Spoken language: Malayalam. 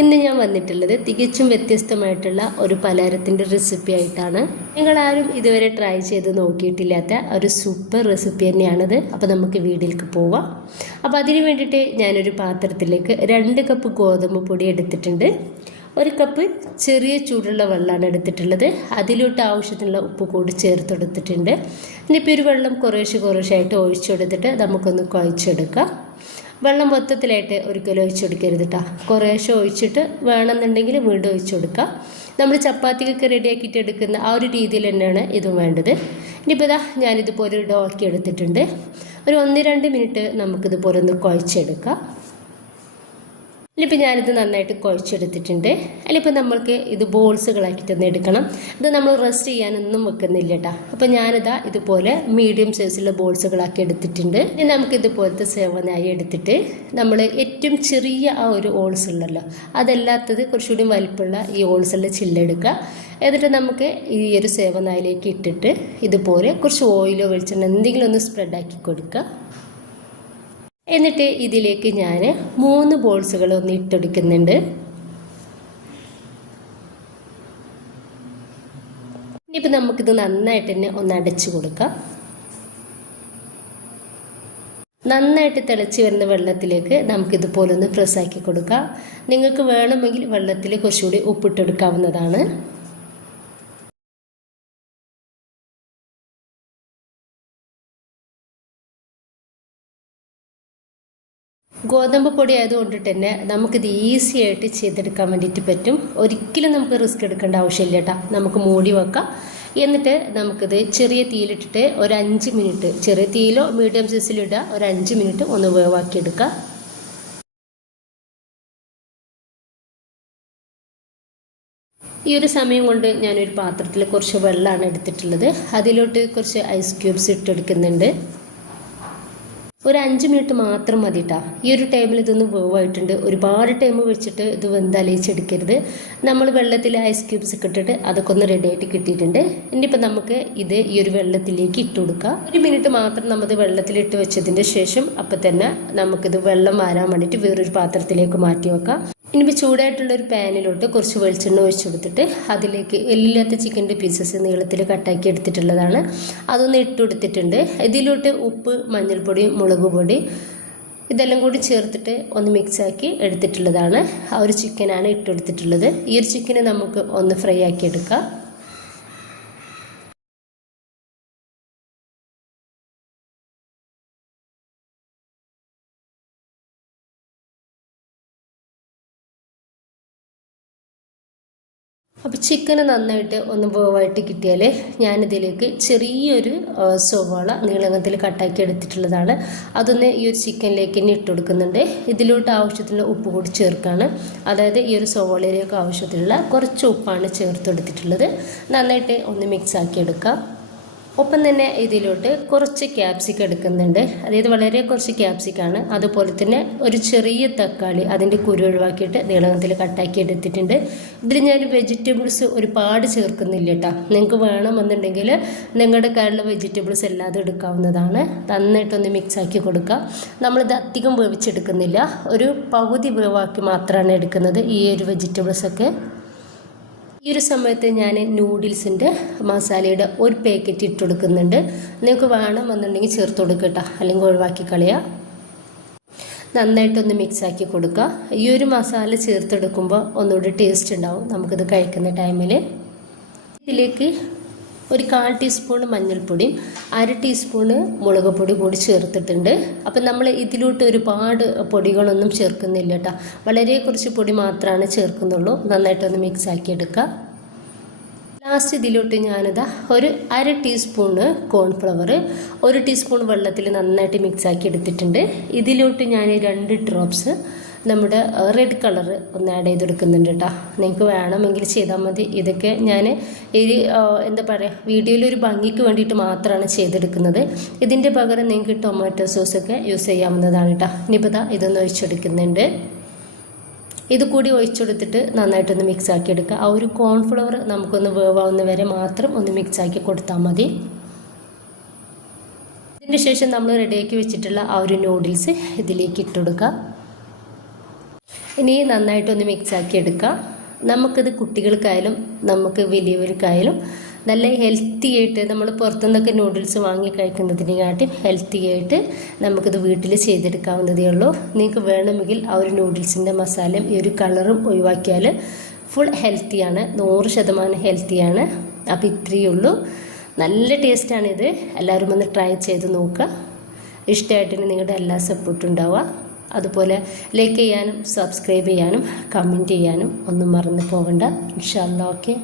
ഇന്ന് ഞാൻ വന്നിട്ടുള്ളത് തികച്ചും വ്യത്യസ്തമായിട്ടുള്ള ഒരു പലഹാരത്തിൻ്റെ റെസിപ്പി ആയിട്ടാണ്. നിങ്ങളാരും ഇതുവരെ ട്രൈ ചെയ്ത് നോക്കിയിട്ടില്ലാത്ത ഒരു സൂപ്പർ റെസിപ്പി തന്നെയാണിത്. അപ്പോൾ നമുക്ക് വീഡിയോയിലേക്ക് പോവാം. അപ്പോൾ അതിന് വേണ്ടിയിട്ട് ഞാനൊരു പാത്രത്തിലേക്ക് 2 കപ്പ് ഗോതമ്പ് പൊടി എടുത്തിട്ടുണ്ട്. 1 കപ്പ് ചെറിയ ചൂടുള്ള വെള്ളമാണ് എടുത്തിട്ടുള്ളത്. അതിലോട്ട് ആവശ്യത്തിനുള്ള ഉപ്പ് കൂടി ചേർത്തെടുത്തിട്ടുണ്ട്. ഇനിയിപ്പോൾ ഒരു വെള്ളം കുറേശ്ശായിട്ട് ഒഴിച്ചെടുത്തിട്ട് നമുക്കൊന്ന് കുഴച്ചെടുക്കാം. വെള്ളം മൊത്തത്തിലായിട്ട് ഒരിക്കലും ഒഴിച്ചെടുക്കരുത് കേട്ടോ. കുറേശ്ശെ ഒഴിച്ചിട്ട് വേണമെന്നുണ്ടെങ്കിൽ വീണ്ടും ഒഴിച്ചു കൊടുക്കുക. നമ്മൾ ചപ്പാത്തിക്കൊക്കെ റെഡിയാക്കിയിട്ട് എടുക്കുന്ന ആ ഒരു രീതിയിൽ തന്നെയാണ് ഇതും വേണ്ടത്. ഇനിയിപ്പോൾ ഇതാ ഞാനിതുപോലെ ഒരു ഡോ ആക്കി എടുത്തിട്ടുണ്ട്. ഒരു 1-2 മിനിറ്റ് നമുക്കിതുപോലെ ഒന്ന് കുഴച്ചെടുക്കാം. ഇനിയിപ്പോൾ ഞാനിത് നന്നായിട്ട് കുഴച്ചെടുത്തിട്ടുണ്ട്. അതിലിപ്പോൾ നമ്മൾക്ക് ഇത് ബോൾസുകളാക്കി തന്നെ എടുക്കണം. ഇത് നമ്മൾ റെസ്റ്റ് ചെയ്യാനൊന്നും വെക്കുന്നില്ല കേട്ടോ. അപ്പോൾ ഞാനിതാ ഇതുപോലെ മീഡിയം സൈസിലുള്ള ബോൾസുകളാക്കി എടുത്തിട്ടുണ്ട്. ഇനി നമുക്ക് ഇതുപോലത്തെ സേവനായി എടുത്തിട്ട് നമ്മൾ ഏറ്റവും ചെറിയ ആ ഒരു ഓൾസ് ഉള്ളല്ലോ, അതല്ലാത്തത് കുറച്ചുകൂടി വലിപ്പമുള്ള ഈ ഓൾസുള്ള ചില്ലെടുക്കുക. എന്നിട്ട് നമുക്ക് ഈ ഒരു സേവനായിലേക്ക് ഇട്ടിട്ട് ഇതുപോലെ കുറച്ച് ഓയിലോ വെളിച്ചെണ്ണ എന്തെങ്കിലും ഒന്ന് സ്പ്രെഡാക്കി കൊടുക്കുക. എന്നിട്ട് ഇതിലേക്ക് ഞാൻ 3 ബോൾസുകൾ ഒന്ന് ഇട്ടെടുക്കുന്നുണ്ട്. ഇനിയിപ്പോൾ നമുക്കിത് നന്നായിട്ട് തന്നെ ഒന്ന് അടച്ചു കൊടുക്കാം. നന്നായിട്ട് തിളച്ച് വരുന്ന വെള്ളത്തിലേക്ക് നമുക്കിതുപോലെ ഒന്ന് പ്രസ്സാക്കി കൊടുക്കാം. നിങ്ങൾക്ക് വേണമെങ്കിൽ വെള്ളത്തിൽ കുറച്ചുകൂടി ഉപ്പിട്ടെടുക്കാവുന്നതാണ്. ഗോതമ്പ് പൊടി ആയതുകൊണ്ടിട്ട് തന്നെ നമുക്കിത് ഈസി ആയിട്ട് ചെയ്തെടുക്കാൻ വേണ്ടിയിട്ട് പറ്റും. ഒരിക്കലും നമുക്ക് റിസ്ക് എടുക്കേണ്ട ആവശ്യമില്ല കേട്ടോ. നമുക്ക് മൂടി വെക്കാം. എന്നിട്ട് നമുക്കിത് ചെറിയ തീയിലിട്ടിട്ട് ഒരു 5 മിനിറ്റ്, ചെറിയ തീയിലോ മീഡിയം സൈസിലിടുക, ഒരു 5 മിനിറ്റ് ഒന്ന് വേവാക്കിയെടുക്കുക. ഈ ഒരു സമയം കൊണ്ട് ഞാനൊരു പാത്രത്തിൽ കുറച്ച് വെള്ളമാണ് എടുത്തിട്ടുള്ളത്. അതിലോട്ട് കുറച്ച് ഐസ് ക്യൂബ്സ് ഇട്ടെടുക്കുന്നുണ്ട്. ഒരു 5 മിനിറ്റ് മാത്രം മതി കേട്ടോ. ഈ ഒരു ടൈമിൽ ഇതൊന്ന് വേവായിട്ടുണ്ട്. ഒരുപാട് ടൈം വെച്ചിട്ട് ഇത് വെന്തലിച്ചെടുക്കരുത്. നമ്മൾ വെള്ളത്തിൽ ഐസ് ക്യൂബ്സ് ഒക്കെ ഇട്ടിട്ട് അതൊക്കെ ഒന്ന് റെഡി ആയിട്ട് കിട്ടിയിട്ടുണ്ട്. ഇനിയിപ്പോൾ നമുക്ക് ഇത് ഈ ഒരു വെള്ളത്തിലേക്ക് ഇട്ട് കൊടുക്കാം. 1 മിനിറ്റ് മാത്രം നമ്മൾ വെള്ളത്തിലിട്ട് വെച്ചതിൻ്റെ ശേഷം അപ്പം തന്നെ നമുക്കിത് വെള്ളം വാരാൻ വേണ്ടിയിട്ട് വേറൊരു പാത്രത്തിലേക്ക് മാറ്റി വെക്കാം. ഇനിയിപ്പോൾ ചൂടായിട്ടുള്ളൊരു പാനിലോട്ട് കുറച്ച് വെളിച്ചെണ്ണ ഒഴിച്ചു കൊടുത്തിട്ട് അതിലേക്ക് എല്ലില്ലാത്ത ചിക്കൻ്റെ പീസസ് നീളത്തിൽ കട്ടാക്കി എടുത്തിട്ടുള്ളതാണ്. അതൊന്ന് ഇട്ട് കൊടുത്തിട്ടുണ്ട്. ഇതിലോട്ട് ഉപ്പ്, മഞ്ഞൾപ്പൊടി, മുളക് പൊടി ഇതെല്ലാം കൂടി ചേർത്തിട്ട് ഒന്ന് മിക്സാക്കി എടുത്തിട്ടുള്ളതാണ്. ആ ഒരു ചിക്കനാണ് ഇട്ട് കൊടുത്തിട്ടുള്ളത്. ഈ ഒരു ചിക്കനെ നമുക്ക് ഒന്ന് ഫ്രൈ ആക്കി എടുക്കാം. അപ്പോൾ ചിക്കന് നന്നായിട്ട് ഒന്ന് വേവായിട്ട് കിട്ടിയാൽ ഞാനിതിലേക്ക് ചെറിയൊരു സവാള നീളത്തിൽ കട്ടാക്കി എടുത്തിട്ടുള്ളതാണ്. അതൊന്ന് ഈ ഒരു ചിക്കനിലേക്ക് തന്നെ ഇട്ട് കൊടുക്കുന്നുണ്ട്. ഇതിലോട്ട് ആവശ്യത്തിനുള്ള ഉപ്പ് കൂടി ചേർക്കുകയാണ്. അതായത് ഈ ഒരു സവാളയിലേക്ക് ആവശ്യത്തിനുള്ള കുറച്ച് ഉപ്പാണ് ചേർത്ത് കൊടുത്തിട്ടുള്ളത്. നന്നായിട്ട് ഒന്ന് മിക്സ് ആക്കി എടുക്കാം. ഒപ്പം തന്നെ ഇതിലോട്ട് കുറച്ച് ക്യാപ്സിക്കം എടുക്കുന്നുണ്ട്. അതായത് വളരെ കുറച്ച് ക്യാപ്സിക്കാണ്. അതുപോലെ തന്നെ ഒരു ചെറിയ തക്കാളി അതിൻ്റെ കുരു ഒഴിവാക്കിയിട്ട് നീളത്തിൽ കട്ടാക്കി എടുത്തിട്ടുണ്ട്. ഇതിൽ ഞാൻ വെജിറ്റബിൾസ് ഒരുപാട് ചേർക്കുന്നില്ല കേട്ടോ. നിങ്ങൾക്ക് വേണമെന്നുണ്ടെങ്കിൽ നിങ്ങളുടെ കയ്യിലുള്ള വെജിറ്റബിൾസ് എല്ലാതും എടുക്കാവുന്നതാണ്. നന്നായിട്ടൊന്ന് മിക്സാക്കി കൊടുക്കുക. നമ്മളിത് അധികം വേവിച്ചെടുക്കുന്നില്ല. ഒരു പകുതി വേവാക്കി മാത്രമാണ് എടുക്കുന്നത് ഈ ഒരു വെജിറ്റബിൾസൊക്കെ. ഈ ഒരു സമയത്ത് ഞാൻ നൂഡിൽസിൻ്റെ മസാലയുടെ ഒരു പാക്കറ്റ് ഇട്ട് കൊടുക്കുന്നുണ്ട്. നിങ്ങൾക്ക് വേണമെന്നുണ്ടെങ്കിൽ ചേർത്ത് കൊടുക്കുക കേട്ടോ, അല്ലെങ്കിൽ ഒഴിവാക്കി കളയുക. നന്നായിട്ടൊന്ന് മിക്സാക്കി കൊടുക്കുക. ഈ ഒരു മസാല ചേർത്തെടുക്കുമ്പോൾ ഒന്നുകൂടി ടേസ്റ്റ് ഉണ്ടാവും നമുക്കിത് കഴിക്കുന്ന ടൈമിൽ. ഇതിലേക്ക് ഒരു 1/4 ടീസ്പൂൺ മഞ്ഞൾപ്പൊടിയും 1/2 ടീസ്പൂണ് മുളക് പൊടി കൂടി ചേർത്തിട്ടുണ്ട്. അപ്പം നമ്മൾ ഇതിലോട്ട് ഒരുപാട് പൊടികളൊന്നും ചേർക്കുന്നില്ല കേട്ടോ. വളരെ കുറച്ച് പൊടി മാത്രമാണ് ചേർക്കുന്നുള്ളൂ. നന്നായിട്ടൊന്ന് മിക്സ് ആക്കി എടുക്കുക. ലാസ്റ്റ് ഇതിലോട്ട് ഞാനിതാ ഒരു 1/2 ടീസ്പൂണ് കോൺഫ്ലവർ 1 ടീസ്പൂൺ വെള്ളത്തിൽ നന്നായിട്ട് മിക്സ് ആക്കി എടുത്തിട്ടുണ്ട്. ഇതിലോട്ട് ഞാൻ 2 ഡ്രോപ്സ് നമ്മുടെ റെഡ് കളർ ഒന്ന് ആഡ് ചെയ്തെടുക്കുന്നുണ്ട് കേട്ടോ. നിങ്ങൾക്ക് വേണമെങ്കിൽ ചെയ്താൽ മതി. ഇതൊക്കെ ഞാൻ എന്താ പറയുക, വീഡിയോയിലൊരു ഭംഗിക്ക് വേണ്ടിയിട്ട് മാത്രമാണ് ചെയ്തെടുക്കുന്നത്. ഇതിൻ്റെ പകരം നിങ്ങൾക്ക് ടൊമാറ്റോ സോസൊക്കെ യൂസ് ചെയ്യാവുന്നതാണ് കേട്ടോ. ഇനിയിപ്പോൾ ഇതൊന്ന് ഒഴിച്ചെടുക്കുന്നുണ്ട്. ഇത് കൂടി ഒഴിച്ചെടുത്തിട്ട് നന്നായിട്ടൊന്ന് മിക്സ് ആക്കി എടുക്കുക. ആ ഒരു കോൺഫ്ലവർ നമുക്കൊന്ന് വേവാവുന്ന വരെ മാത്രം ഒന്ന് മിക്സ് ആക്കി കൊടുത്താൽ മതി. ഇതിന് ശേഷം നമ്മൾ റെഡിയാക്കി വെച്ചിട്ടുള്ള ആ ഒരു നൂഡിൽസ് ഇതിലേക്ക് ഇട്ട് കൊടുക്കുക. ഇനി നന്നായിട്ടൊന്ന് മിക്സാക്കി എടുക്കാം. നമുക്കിത് കുട്ടികൾക്കായാലും നമുക്ക് വലിയവർക്കായാലും നല്ല ഹെൽത്തി ആയിട്ട്, നമ്മൾ പുറത്തുനിന്നൊക്കെ നൂഡിൽസ് വാങ്ങി കഴിക്കുന്നതിനെക്കാട്ടും ഹെൽത്തി ആയിട്ട് നമുക്കിത് വീട്ടിൽ ചെയ്തെടുക്കാവുന്നതേ ഉള്ളൂ. നിങ്ങൾക്ക് വേണമെങ്കിൽ ആ ഒരു നൂഡിൽസിൻ്റെ മസാലയും ഈ ഒരു കളറും ഒഴിവാക്കിയാൽ ഫുൾ ഹെൽത്തിയാണ്, 100% ഹെൽത്തിയാണ്. അപ്പോൾ ഇത്രയേ ഉള്ളൂ. നല്ല ടേസ്റ്റാണിത്. എല്ലാവരും ഒന്ന് ട്രൈ ചെയ്ത് നോക്കുക. ഇഷ്ടമായിട്ടിന് നിങ്ങളുടെ എല്ലാ സപ്പോർട്ടും ഉണ്ടാവുക. അതുപോലെ ലൈക്ക് ചെയ്യാനും സബ്സ്ക്രൈബ് ചെയ്യാനും കമൻറ്റ് ചെയ്യാനും ഒന്നും മറന്നു പോകണ്ട. ഇൻഷാ അല്ലാഹ്. ഓക്കെ.